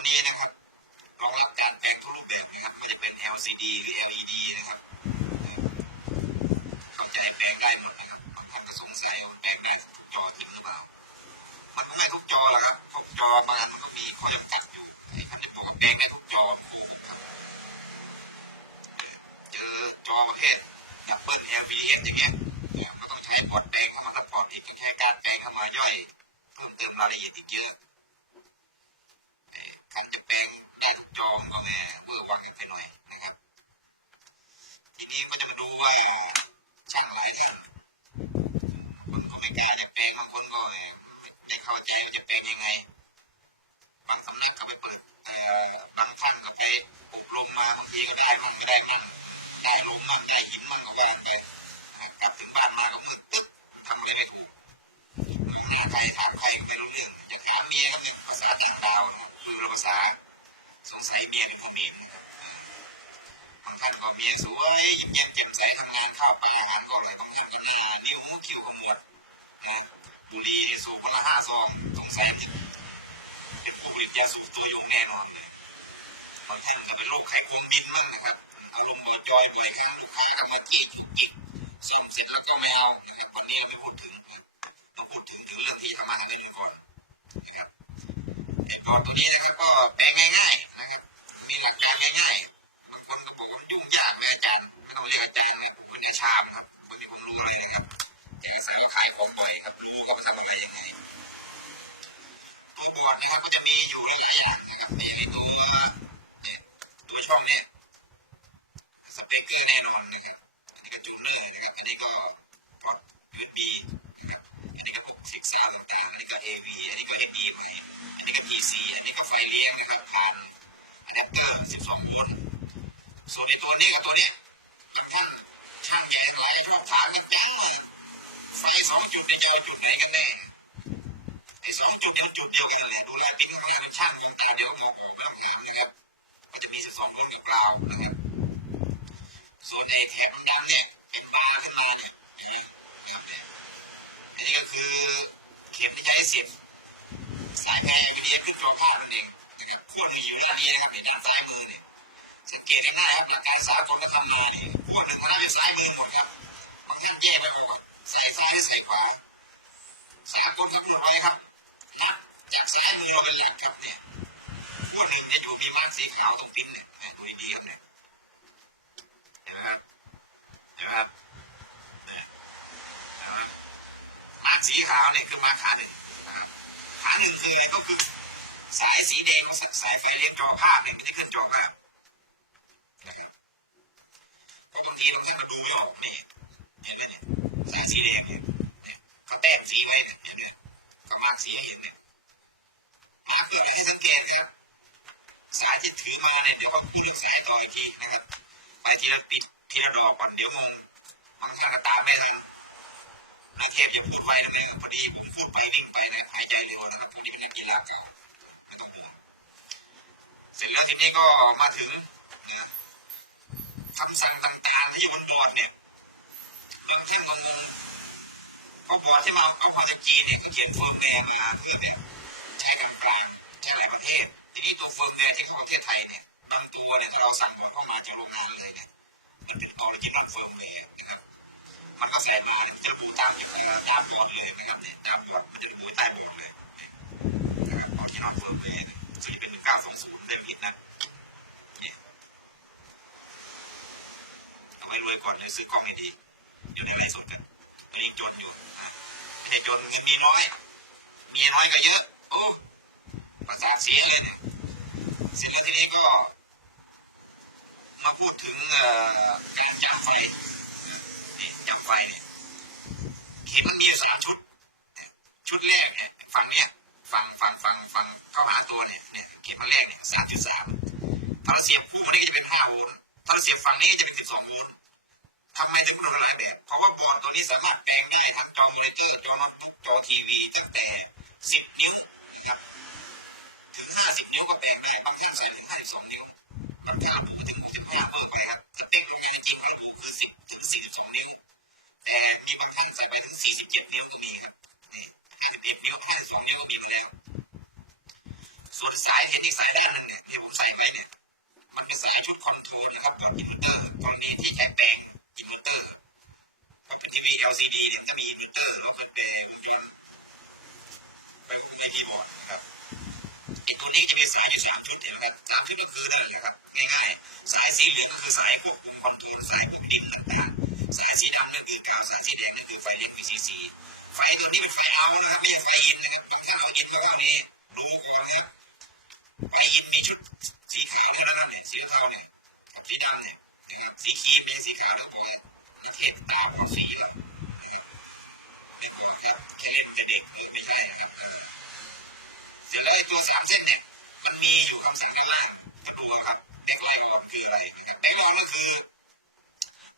ร์ดตัวนี้นะครับรองรับการแปลงทุกรูปแบบนะครับไม่ว่าจะเป็น LCD หรือ LED นะครับเข้าใจแปลงได้หมดนะครับบางท่านก็สงสัยว่าแปลงได้ทุกจอจริงหรือเปล่า มันไม่ทุกจอหรอกครับทุกจอบางอันมันก็มีข้อจำกัดอยู่ไอ้ท่านจะบอกว่าแปลงได้ทุกจอมันโกหกครับเจอจอประเภทดับเบิล LVDS อย่างเงี้ยมันต้องใช้บอร์ดแปลงเข้ามาซัพพอร์ตอีกต้องใช้การแปลงเข้ามาย่อย เพิ่มเติมรายละเอียดอีกเยอะ การจะแปลงได้ทุกจอมก็แม่เวอร์วังกันไปหน่อยนะครับ ทีนี้ก็จะมาดูว่าช่างหลายท่านคนก็ไม่กล้าจะแปลงบางคนก็ไม่ไม่เข้าใจว่าจะแปลงยังไง บางสำนักก็ไปเปิดบางท่านก็ไปปลูกลมมาบางทีก็ได้มั่งไม่ได้มั่งได้ลมมั่งได้หินมั่งก็ว่ากันไปกลับถึงบ้านมาก็มืดตึ๊บ มียสวยยิ้มแย้มแจ่มใสทำงานข้าวปลาอาหารก็อร่อยบางท่านก็หน้านิ้วคิ้วขมวดนะบุรีสูบวันละห้าซองสงสัยจะเป็นผู้ผลิตยาสูบตัวยงแน่นอนเลยบางท่านก็เป็นโรคไข้ควงบินมั่งนะครับอารมณ์บอจอยบ่อยครั้งลูกค้าเข้ามาจี้จุกจิกซ่อมเสร็จแล้วก็ไม่เอานะครับวันนี้ไม่พูดถึงต้องพูดถึงถึงเรื่องที่ทำมาหาเงินก่อนนะครับไอ้บอตัวนี้นะครับ ก็แปลงง่าย ๆ นะครับ มีหลักการง่ายๆ คนก็บอกว่ายุ่งยากเลยอาจารย์ไม่ต้องเรียกอาจารย์เลยผมเป็นนาชามครับไม่มีความรู้อะไรนะครับแต่อาศัยว่าขายของบ่อยครับรู้เขาไปทำอะไรยังไงตัวบอร์ดนะครับก็จะมีอยู่หลายอย่างนะครับมีตัวตัวช่องเนี่ยสเปกเกอร์แน่นอนนะครับอันนี้ก็จูเนอร์นะครับอันนี้ก็พอร์ต USB นะครับอันนี้ก็พวกซิกซาวต่างๆอันนี้ก็ AV อันนี้ก็ HDMI อันนี้ก็ PC อันนี้ก็ไฟเลี้ยงนะครับผ่านอะแดปเตอร์ 12 โวลต์ส่วนในตัวนี้กับตัวนี้บางท่านช่างแย่หลายชอบถามกันจังว่าไฟสอง จุดเนี่ยจะเอาจุดไหนกันแน่ไอ้สองจุดเดียวจุดเดียวกันนั่แหละดูแลปิ้นข้างล่างมันช่างมันตาเดียวก็มองไม่ต้องถามนะครับก็จะมีสิบสองรุ่นกับเรานะครับส่วนไอ้แถบดำเนี่ยเป็นบาร์ขึ้นมาเนี่ยนะครับเนี่ยอันนี้ก็คือเข็มที่ใช้เสียบสายแพรอย่างนี้ขึ้นจอภาพนั่นเองนะครับขั้วหนึ่งอยู่ด้านนี้นะครับในด้านซ้ายมือเนี่ยสังเกตได้ง่าครับหลักการสากลก็ทำมาเนี่ยขั้วหนึ่งมันน่าเป็นซ้ายมือหมดครับบางท่านแยกไปหมด ใส่ซ้ายหรือใส่ขวาสากลกำหนดไว้ครับนับจากซ้ายมือเราเป็นหลักครับเนี่ยขั้วหนึ่งจะอยู่มีมาร์กสีขาวตรงปิ้นเนี่ยนะดูดีๆครับเนี่ยเห็นไหมครับเห็นไหมครับเนี่ยเห็นไหมมาร์กสีขาวเนี่ยคือมาร์กขาหนึ่งนะครับขาหนึ่งคืออะไรก็คือสายสีแดงของสายไฟเลี้ยงจอภาพเนี่ยไม่ได้ขึ้นจอภาพนะครับเพราะบางทีเราแค่มาดูไม่ออกนี่เห็นไหมเนี่ย สีแดงเนี่ยเนี่ยเขาแต้มสีไว้เนี่ยเห็นไหมก็มาสีให้เห็นเนี่ยมาเพื่ออะไรให้สังเกตครับ สายที่ถือมาเนี่ยเดี๋ยวเขาพูดเรื่องสายต่ออีกทีนะครับ ไปทีละปิดทีละดอกก่อนเดี๋ยวงงบางท่านก็ตามไม่ทันนาเทพอย่าพูดไปนะแม่พอดีผมพูดไปวิ่งไปนะหายใจเร็วนะครับพวกนี้เป็นนักกีฬาเก่าไม่ต้องห่วงเสร็จแล้วทีนี้ก็มาถึงนะคำสั่งต่างๆที่อยู่บนบอร์ดเนี่ย บางเทพก็งงเพราบอร์ดที่มาเอาความจีนเนี่ยเขาเขียนเฟิร์มแวร์มาเพื่อเนี่ยใช้กลางๆใช้หลายประเทศ ทีนี้ตัวเฟิร์มแวร์ที่เข้าประเทศไทยเนี่ยบางตัวเนี่ยถ้าเราสั่งมาเข้ามาจากโรงงานเลยเนี่ยมันเป็นออริจินอลเฟิร์มแวร์นะครับมันก็ใส่มาเนี่ยจะระบุตามเอ่อตามบอร์ดเลยนะครับเนี่ยตามบอร์ดมันจะระบุใต้บอร์ดเลยนะครับออริจินอลเฟิร์มแวร์ซึ่งจะเป็น920เล่มผิดนะเนี่ยเอาไว้รวยก่อนเลยซื้อกล้องให้ดี ไลฟ์สดกันตอนนี้จนอยู่อะไม่ใช่จนเงินมีน้อย มีน้อยก็เยอะ โอ้ประสาทเสียเลยเนี่ยเสร็จแล้วทีนี้ก็ มาพูดถึงการจับไฟนี่จับไฟเนี่ยเห็นมันมีสามชุด ชุดแรกเนี่ยฝั่งเนี้ยฝั่งฝั่งฝั่งฝั่งเข้าหาตัวเนี่ยเนี่ยเข็มมันแรกเนี่ยสามจุดสามถ้าเราเสียบคู่มันนี่ก็จะเป็นห้าโวลต์ถ้าเราเสียบฝั่งนี้ก็จะเป็นสิบสองโวลต์ ทำไมถึงกำหนดหลายแบบเพราะว่าบอร์ดตัวนี้สามารถแปลงได้ทั้งจอมอนิเตอร์จอโน้ตบุ๊กจอทีวีตั้งแต่ 10 นิ้วนะครับถึง 50 นิ้วก็แปลงได้บางท่านใส่ถึง52 นิ้วบางท่านระบุถึง 65เพิ่มไปครับสเต็กลงในจริงของระบุคือ 10 ถึง 42 นิ้ว แต่มีบางท่านใส่ไปถึง 47 นิ้วก็มีครับนี่51นิ้ว52นิ้วก็มีมาแล้วส่วนสายเทคอีกสายด้านหนึ่งเนี่ยที่ผมใส่ไว้เนี่ยมันเป็นสายชุดคอนโทรลนะครับบอร์ดอินเตอร์กรณีที่ใช้แปลง เวอร์เตอร์มันเป็นทีวี LCD เนี่ยจะมีอินเวอร์เตอร์แล้วมันเป็นเรียนเป็นในคีย์บอร์ดนะครับไอ้ตัวนี้จะมีสายอยู่สามชุดเห็นไหมครับสามชุดก็คือนั่นแหละครับง่ายๆ สายสีเหลืองก็คือสายควบคุมคอนโทรลสายดินต่างๆ สายสีดำนั่นคือกาวสายสีแดงนั่นคือไฟเลี้ยง VCC ไฟตัวนี้เป็นไฟเอานะครับไม่ใช่ไฟอินนะครับบางท่านเอาอินมาว่านี้ดูก่อนนะครับไฟอินมีชุดสีขาวเท่านั้นเนี่ยสีเทาเนี่ยกับสีดำเนี่ยนะครับสีครีมมีสีขาวทั้งหมดเลยนักเทศตาบอดสีแล้วนะครับไม่พอครับแค่เล่นแต่เด็กเออไม่ใช่นะครับเสร็จแล้วไอ้ตัวสามเส้นเนี่ยมันมี อยู่คำสั่งข้างล่างก็ดูครับเด็กไล่ออกคืออะไรนะครับแบงค์ออนก็คือ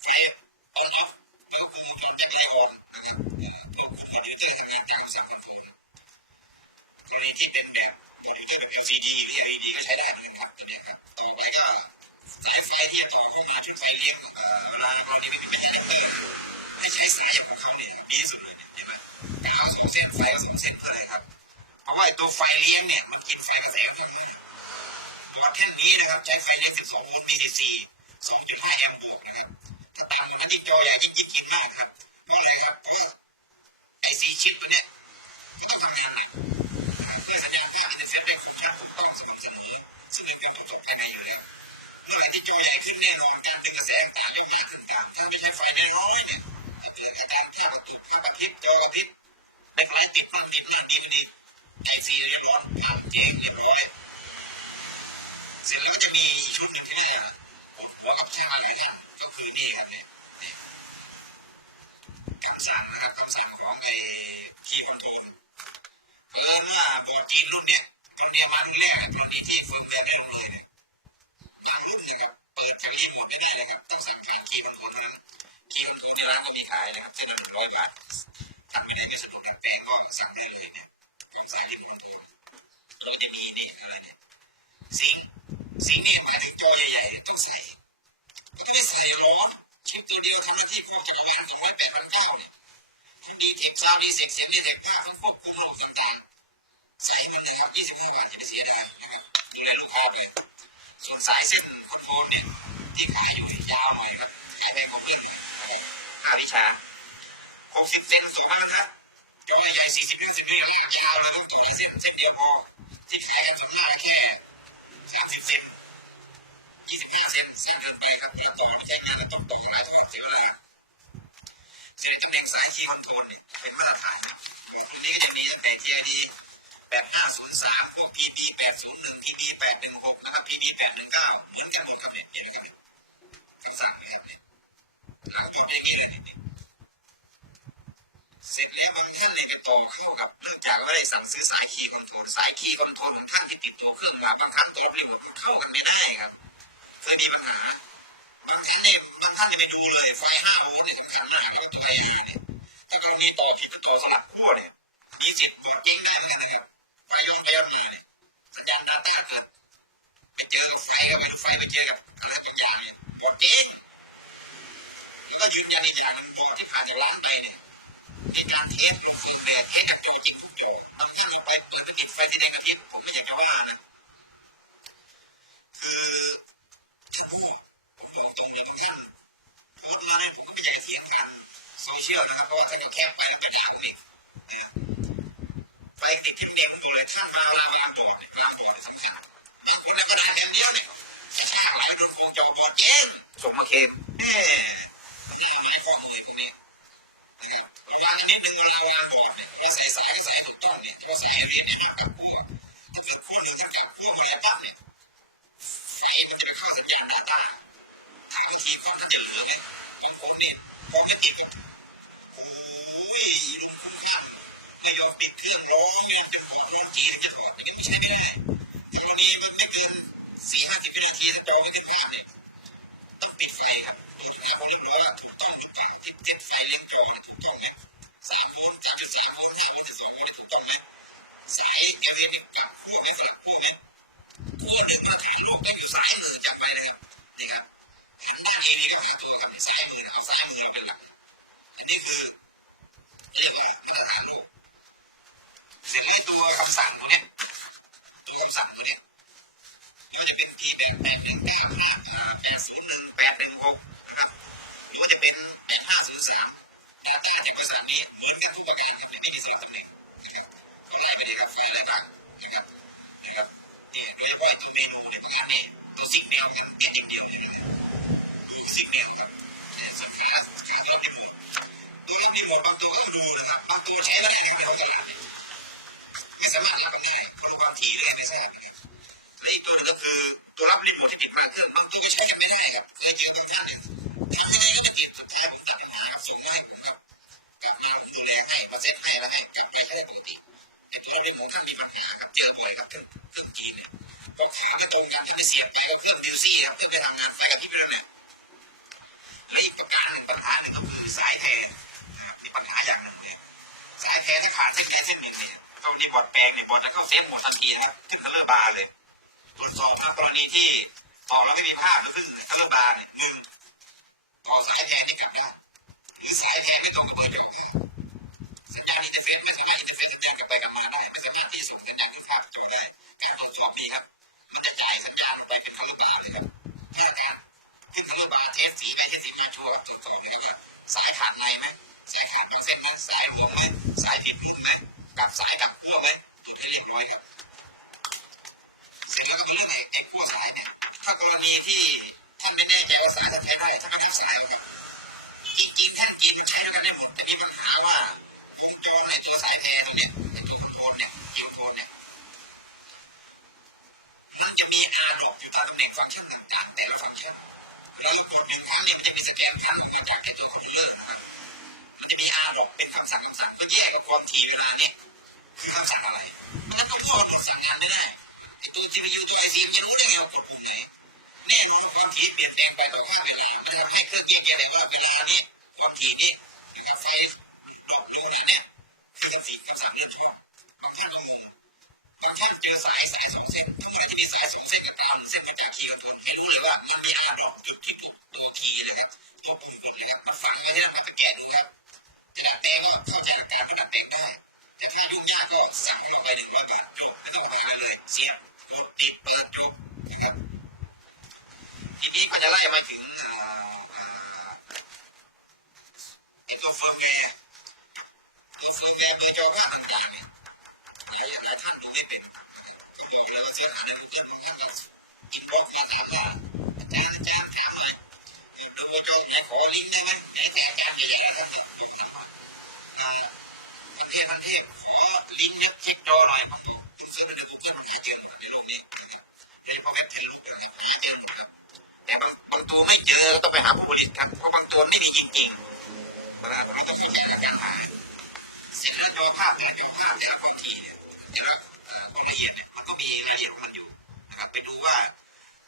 ไฟออนออฟแล้วก็คือวงจรแยกไล่ออนนะครับเอ่อควคุมคอมพิวเตอร์ทำงานจากสั่งคอนโทรลกรณีที่เป็นแบบบอดี้ที่แบบ LCD หรือ LED ก็ใช้ได้เหมือนกันครับตัวนี้ครับต่อไปก็สายไฟที่จะต่อเข้ามาชุดไฟเลี้ยงเอ่อเวลาเรานี่ไม่มีเป็นแค่เล็กเตอร์ให้ใช้สายของเขาเนี่ยครับดีที่สุดเลยเห็นไหมกาวสองเส้นไฟก็สองเส้นเพื่ออะไรครับ เพราะว่าตัวไฟเลี้ยงเนี่ยมันกินไฟกระแสข้าง มากบอร์ดแท่นนี้นะครับ ใช้ไฟเลี้ยง12 โวลต์ VCC 2.5 แอมป์บวกนะครับ ถ้าต่ำนั้นยิ่งจอใหญ่ยิ่งยิ่งกินมากครับ เพราะอะไรครับ เพราะไอซีชิปตัวเนี้ยก็ต้องทำงานหนักนะครับเพื่อสัญญาณภาพอินเทอร์เฟซได้คมชัดถูกต้องสม่ำเสมอซึ่งเป็นการตกภายในอยู่แล้ว เมื่อไหร่ที่จอใหญ่ขึ้นแน่นอนการดึงกระแสต่างๆย่อมมากขึ้นตาม ถ้าไม่ใช้ไฟน้อยเนี่ยจะเกิดอาการแค่ประตูภาพกระพริบจอกระพริบเล็กไลท์ติดมั่งดิดมั่งดีไม่ดีไอซีเรียบร้อยพังแจ้งเรียบร้อย เสร็จแล้วก็จะมีอีก ชุดหนึ่งที่นี่ผมแล้วกับแช่มาหลายท่านก็คือนี่ครับเนี่ยนี่คำสั่งนะครับคำสั่งของไอ้คีย์คอนโทรลเพราะว่าบอร์ดจีนรุ่นเนี้ยรุ่นเนี้ยมารุ่นแรกอะรุ่นนี้ที่เฟิร์มแวร์ได้ลงเลยเนี่ยบางรุ่นนะครับเปิดทางรีโมทไม่ได้เลยครับต้องสั่งผ่านคีย์คอนโทรลเท่านั้นคีย์คอนโทรลในร้านก็มีขายนะครับเส้นละหนึ่งร้อยบาททำไม่ได้ไม่สะดวกแบบแปลงก็สั่งได้เลยเนี่ยคำสั่งที่มันคอนโทรลแล้วก็จะมีนี่อะไรเนี่ยซิงค์ เทคซาวดีเสียงเสียงดีเทคภาพทั้งควบคุมระบบต่างๆใส่มันนะครับยี่สิบห้าบาทอย่าไปเสียดายนะครับนี่แลลูกคอไปส่วนสายเส้นคอนโทรลเนี่ยที่ขายอยู่ยาวหน่อยครับขายแพงกว่าพึ่งนะครับค่าวิชาหกสิบเซนสองพันครับจอใหญ่สี่สิบห้าสิบนิ้วยาวเลยต้องต่อเส้นเส้นเดียวพอที่ขายกันส่วนมากแค่สามสิบเซนยี่สิบห้าเซนสั้นเกินไปครับต่อไม่ใช้งานแล้วต้องต่อหลายต้องเสียเวลาำแหน่งสายคีย์คอนโทรลเนี่ยเป็นมาตรฐานครับรุ่นนี้ก็จะมีตั้งแต่ TID แปดห้าศูนย์สามพวก PB แปดศูนย์หนึ่ง PB แปดหนึ่งหกนะครับ PB แปดหนึ่งเก้าเหมือนกันหมดครับเนี่ยนี่นะครับคำสั่งนะครับเนี่ยหลังจบอย่างนี้เลยเนี่ยเสร็จแล้วบางท่านเลยจะต่อเข้ากับเนื่องจากว่าได้สั่งซื้อสายคีย์คอนโทรลสายคีย์คอนโทรลของท่านที่ติดตัวเครื่องมาบางครั้งตัวรีโมทเข้ากันไม่ได้ครับเคยมีปัญหา บางท่านเนี่ยบางท่านเนี่ยไปดูเลย ไฟห้าโวลต์เนี่ยสำคัญมากแล้วตัวไออาร์เนี่ยถ้าเรามีต่อผิดต่อสลับขั้วเนี่ยมีสิทธิ์บอดกิ้งได้เหมือนกันนะครับไฟย้อนไปย้อนมาเนี่ยสัญญาณดาต้าขาดไปเจอกับไฟก็ไปดูไฟไปเจอกับอะไรบางอย่างเนี่ยบอดกิ้งแล้วก็ยืนยันอีกอย่างนึงบอร์ดที่ผ่านจากร้านไปเนี่ยมีการเทสลงเฟิร์มแวร์เทสจากจอจริงทุกจอบางท่านเอาไปเปิดไปติดไฟที่แดงกระพริบผมไม่อยากจะว่านะคือท่าน ผู้ผมบอกตรงเลยทุกท่านโพสต์มาเนี่ยผมก็ไม่อยากจะเถียงกันโซเชียลนะครับเพราะว่าถ้าจะแคปไปแล้วไปด่าผมอีกนะครับไฟติดที่แดงหมดเลยท่านมาลาบางบ่อเนี่ยบางบ่อเนี่ยสำคัญบางคนในกระดาษแผ่นเดียวเนี่ยจะชากหลายโดนวงจอบอดเองส่งมาเคลมเอ๊ะมันน่าหมายความเลยพวกนี้นะครับประมาณนิดนึงเวลาวางบอร์ดเนี่ยเราใส่สายก็ใส่ถูกต้องเนี่ยเราใส่ไอเรียนเนี่ยหักกับขั้วถ้าเกิดขั้วหนึ่งถ้ากับขั้วมาแล้วปั๊บเนี่ยไฟมันจะไปเข้าสัญญาณดาต้า ทำบางทีก็มันจะเหลือไงบางคนนี่พอไม่ติดโอ้ยลุงคุ้มค่าไม่ยอมปิดเครื่องร้องไม่ยอมเป็นหัวร้อนจีถึงจะถอดแต่ก็ไม่ใช่ไม่ได้แต่ตอนนี้มันไม่เกินสี่ห้าสิบวินาทีถ้าจอไม่ขึ้น แปดห้าแปดศูนย์หนึ่งแปดหนึ่งหกนะครับหรือว่าจะเป็นแปดห้าศูนย์สามดาต้าจากบริษัทนี้เหมือนกันทุกประการครับไม่มีสลับตำแหน่งนะครับเขาไล่ไปเลยครับไฟล์อะไรบ้างนะครับนะครับนี่โดยเฉพาะตัวเมนูในประการนี้ตัวซิกเดียวกันติดอย่างเดียวอย่างเงี้ยดูซิกเดียวครับสินค้าสินค้ารอบนี้หมดตัวรอบนี้หมดบางตัวก็ดูนะครับบางตัวใช้ไม่ได้ในท้องตลาดไม่สามารถรับกันได้เพราะความถี่เลยไม่ทราและอีกตัวนึงก็คือ ยเจอบางท่ได้ครับไอ้เจ้านเนี่ยทำยังไงก็ไม่ติดสุดท้ายผมตัดปัญหากับส่งมาให้ผมกับกลับมาดูแลให้มาเซ็ตให้แล้วให้กลับไปให้ได้ปกติแต่ตัวราเป็นของท่านมีปัญหาครับเจอบ่อยครับเครื่องเครื่องจีนเนี่ยพอขาไม่ตรงกันที่ไม่เสียบไปก็เครื่องดิวซี่ครับเครื่องไม่ทำงานไฟกับที่นั่นแหละและอีกประการหนึ่งปัญหาหนึ่งก็คือสายแทนนะครับมีปัญหาอย่างหนึ่งเนี่ยสายแทนถ้าขาดเส้นแทนเส้นหนึ่งเนี่ยเข้าในบอดแปลงในบอดจะเข้าเซฟหมดทันทีนะครับจะคัลเลอร์บาร์เลย ตรวจสอบครับกรณีที่ต่อแล้วไม่มีภาพหรือขึ้นคัลเลอร์บาร์เนี่ยหนึ่งต่อสายแทนที่กลับได้หรือสายแทนไม่ตรงกับเบอร์จอสัญญาณอินเทอร์เฟซไม่สามารถอินเทอร์เฟซสัญญาณกลับไปกลับมาได้ไม่สามารถที่ส่งสัญญาณขึ้นภาพจอได้การตรวจสอบมีครับ มันจะจ่ายสัญญาณไปเป็นคัลเลอร์บาร์เลยครับถ้าการขึ้นคัลเลอร์บาร์เทสสีไปเทสสีมาชัวร์ครับตรวจสอบนะครับว่าสายขาดในไหมสายขาดบางเส้นไหมสายหลวมไหม ฟังก์ชันต่างๆแต่ละฟังก์ชันแล้วกดหนึ่งครั้งเนี่ยมันจะมีสแกนพันมาจากตัวคอนโทรลเลอร์นะครับมันจะมีอาดอกเป็นคำสั่งคำสั่งเพื่อแยกกับความถี่เวลาเนี่ยคือคำสั่งอะไรไม่งั้นก็พูดว่าหมดสั่งงานไม่ได้ไอตัว GPU ตัว IC มันจะรู้ได้ไงว่ากดปุ่มไหนแน่นอนความถี่เปลี่ยนแปลงไปต่อค่าเวลามันจะทำให้เครื่องแยกแยะได้ว่าเวลานี้ความถี่นี้นะครับไฟดอกโน่นเนี่ยคือคำสั่งคำสั่งเรื่องชอบบางท่านก็งง บางท่านเจอสายสายสองเส้นทั้งหมดที่มีสายสองเส้นกับกาวเส้นมาจากคีย์ตัวให้รู้เลยว่ามันมีอาดอกจุดที่ตัวคีย์นะครับตัวปุ่มกดนะครับมาฝังไว้ที่นั่นมาไปแกะดูครับจะดัดแปลงก็เข้าใจหลักการก็ดัดแปลงได้ แต่ถ้ายุ่งยากก็สั่งเข้ามาไปหนึ่งร้อยบาทจบไม่ต้องไปอะไรเลยเสียบกดติดเปิดจบนะครับทีนี้ก็จะไล่มาถึงอ่าอ่าไอ้ตัวเฟิร์มแวร์ตัวเฟิร์มแวร์มือจอภาพต่างๆ เนี่ยหลายอย่างหลายท่านดูไม่เป็นก็บอกเลยว่าเสียหายในเพื่อนบางท่านก็อินบ็อกซ์มาถามว่าอาจารย์อาจารย์ถามหน่อยดูว่าจอไหนขอลิงก์ได้ไหมไหนแต่อาจารย์ไหนนะครับอยู่ถามว่าอ่าประเทศประเทศขอลิงก์เน็ตเช็คจอหน่อยผมต้องซื้อไปในกูเกิลมันหาเจอในโลกนี้นะครับโดยเฉพาะเว็บเทเลลูกเนี่ยหาเจอครับแต่บางบางตัวไม่เจอก็ต้องไปหาผู้ผลิตครับเพราะบางตัวไม่มีจริงๆนะครับเราต้องเข้าใจในการหาเสร็จแล้วจอภาพแต่จอภาพแต่ละความ เนี่ยแต่ละเอ่อความละเอียดเนี่ยมันก็มีรายละเอียดของมันอยู่นะครับไปดูว่า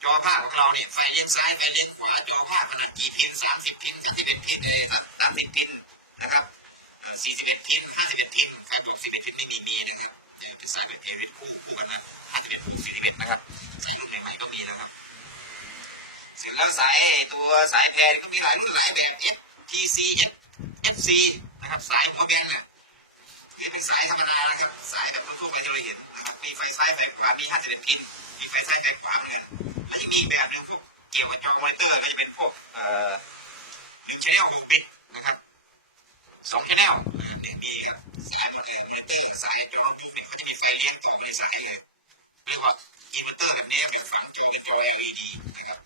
จอภาพของเราเนี่ยไฟเลนซ้ายไฟเลนขวาจอภาพขนาดกี่พินสามสิบพินสามสิบเอ็ดพินเลยสามสิบพินนะครับ41พิน51พินใครบอก11พินไม่มีมีนะครับเป็นสายเป็นเอริสคู่คู่กันนะ51คู่41นะครับสายรุ่นใหม่ๆก็มีแล้วครับเสร็จแล้วสายตัวสายแพนก็มีหลายรุ่นหลายแบบ F TC F FC นะครับสายหัวแบงเนี่ย นี่เป็นสายธรรมดานะครับ สายแบบทั่วไปที่เราเห็นนะครับมีไฟซ้ายไฟขวา มี51พินมีไฟซ้ายไฟขวาเหมือนกันแล้วยังมีแบบหนึงพวกเกี่ยวกับจอมอนิเตอร์ก็จะเป็นพวกเอ่อหนึ่งชแนลหกบิตนะครับสองชแนลเนี่ยมีครับสายมอนิเตอร์สายจอน้องยูเนี่เขาจะมีไฟเลี้ยงต่อในสายเลยเรียกว่าอินเวอร์เตอร์แบบนี้แบบฝังจอเป็นจอ LED นะครับ